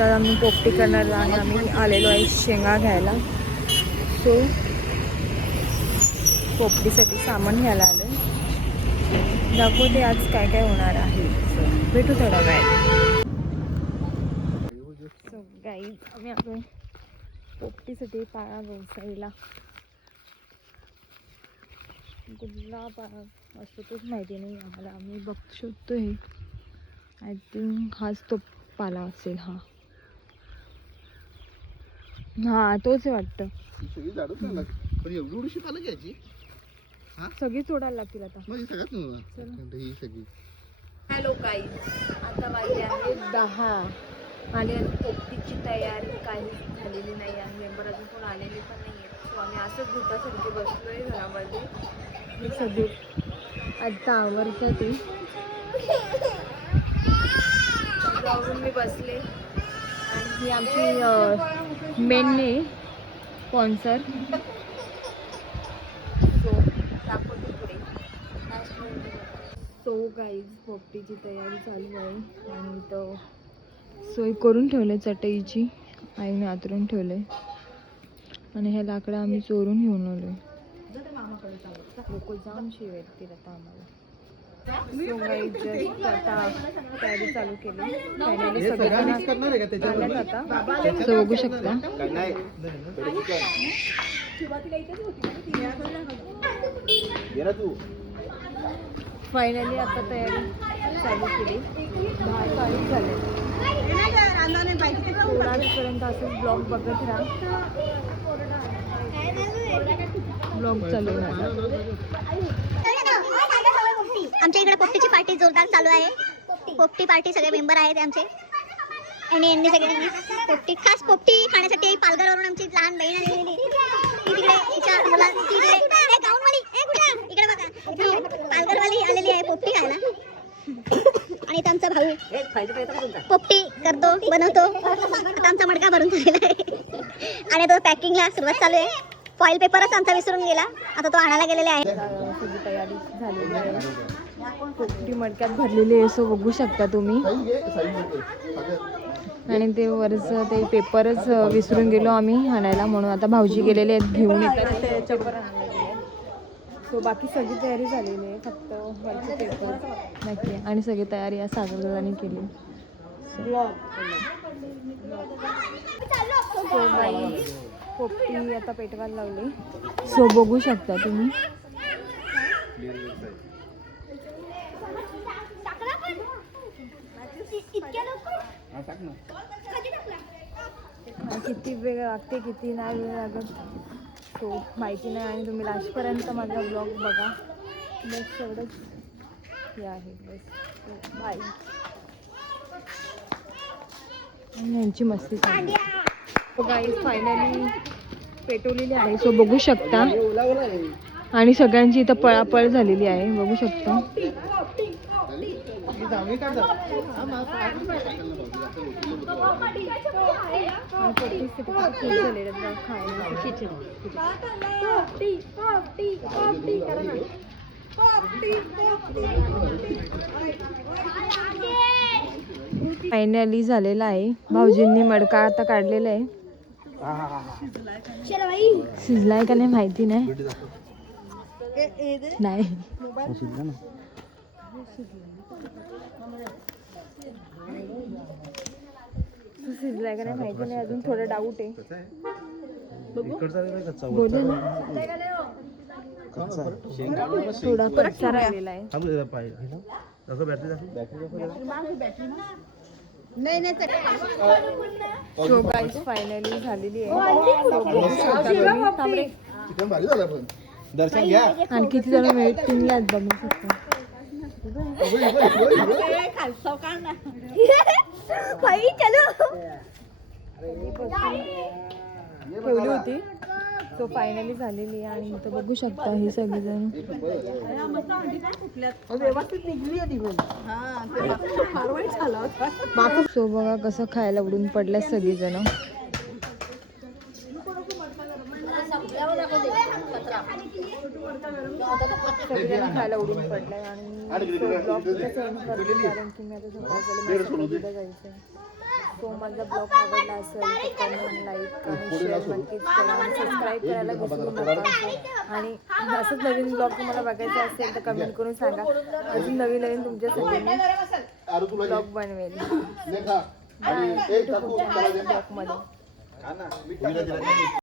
आम्ही पोपटी करणार आणि आम्ही आलेलो आहे शेंगा घ्यायला. सो पोपटीसाठी सामान घ्यायला आलो. दाखवते आज काय काय होणार आहे. भेटू थोडा वेळ. सो गाईज आम्ही आलो पोपटीसाठी पाळा व्यवसायला. कुठला पाळा असतो तोच माहिती नाही आम्हाला. आम्ही बघू शकतोय. आय थिंक हाच तो पाला असेल. हा तोच वाटतं. सगळी झाडं पण एवढी पानं घ्यायची. सगळी सोडायला लागतील आता. ही सगळी. हॅलो गाईज, आता वाजले आहे 10 आणि पोपटीची तयारी काही झालेली नाही आहे. मेंबर अजून कोण आलेले पण नाही आहेत. सो आम्ही असंच भूतासारखे बसलोय घरामध्ये. हे सगळे आता आवडतं ते जाऊन मी बसले. आणि ही आमची मेनने स्पॉन्सर. सो दाखवते पुढे. सो गाईज पोपटीची तयारी चालू आहे आणि इथं सोय करून ठेवले चटईची. आईने आतरून ठेवले आणि हे लाकडं आम्ही चोरून घेऊन आलोय. लोक जाम शिवेतील आता आम्हाला. सो गाईज आता तयारी चालू केली. फायनली सगळ्यांना आल्यात आता. सो बघू शकता. फायनली आता तयारी चालू केली. 10:40 झाले. थोड्यापर्यंत असंच ब्लॉग बघत राहा. ब्लॉग चालू राहा. आमच्या इकडे पोपटीची पार्टी जोरदार चालू आहे. पोपटी पार्टी सगळे मेंबर आहेत आमचे आणि यांनी सगळ्यांनी पोपटी खास पोपटी खाण्यासाठी पालघरवरून आमची लहान बहीण आलेली. तिकडे तिच्या मुला तिकडे गाऊनवाली इकडे बघा पालघरवाली आलेली आहे पोपटी खायला. आणि इथं आमचा भाऊ पोपटी करतो बनवतो. आता आमचा मडका भरून झालेला आहे आणि तो पॅकिंगला सुरुवात चालू आहे. फॉईल पेपरच आमचा विसरून गेला. आता तो आणायला गेलेला आहे. सगळी तयारी झालेली आहे. पोपटी मडक्यात भरलेली आहे. सो बघू शकता तुम्ही. आणि ते वरचं ते पेपरच विसरून गेलो आम्ही आणायला. म्हणून आता भाऊजी गेलेले आहेत घेऊन येतात त्याच्यावर आणायला गेले. सो बाकी सगळी तयारी झालेली आहे. फक्त वरचे पेपर नक्की आणि सगळी तयारी या सागरदादांनी केली. सो बाई पोपटी आता पेटवायला लावली. सो बघू शकता तुम्ही. किती वेळ लागते किती नाही वेळ लागत तो माहिती नाही. आणि तुम्ही लास्टपर्यंत माझा ब्लॉग बघा. बस एवढंच हे आहे. बस बाय. यांची मस्ती चालली. गाईज फायनली पेटवलेली आहे. सो बघू शकता. आणि सगळ्यांची इथं पळापळ झालेली आहे. बघू शकता. फायनली झालेला आहे. भाऊजींनी मडका आता काढलेला आहे. शिजलाय का नाही माहिती नाही. शिजलाय का नाही माहिती नाही. अजून थोडं डाऊट आहे. बोलू ना. थोडा कच्चा राहिलेला आहे. सो गाईज फायनली झालेली आहे. दर्शन घ्या. आणि किती जण वेटिंगला आहेत बघू शकता. ठेवली होती. सो फायनली झालेली आहे. आणि इथं बघू शकता हे सगळेजण व्यवस्थित निघली. सो बघा कसं खायला उडून पडल्या सगळीजण. सगळेजण खायला उडून पडलाय. आणि ब्लॉग तिथं सेंड करते कारण की मी आता जायचं. सो माझा ब्लॉग आवडला असेल तर कमेंट लाईक आणि शेअर नक्कीच करा आणि सबस्क्राईब करायला विसरू नका आणि असंच नवीन ब्लॉग तुम्हाला बघायचे असेल तर कमेंट करून सांगा अजून नवीन नवीन तुमच्यासाठी मी ब्लॉग बनवेल आणि पुढच्या ब्लॉगमध्ये एक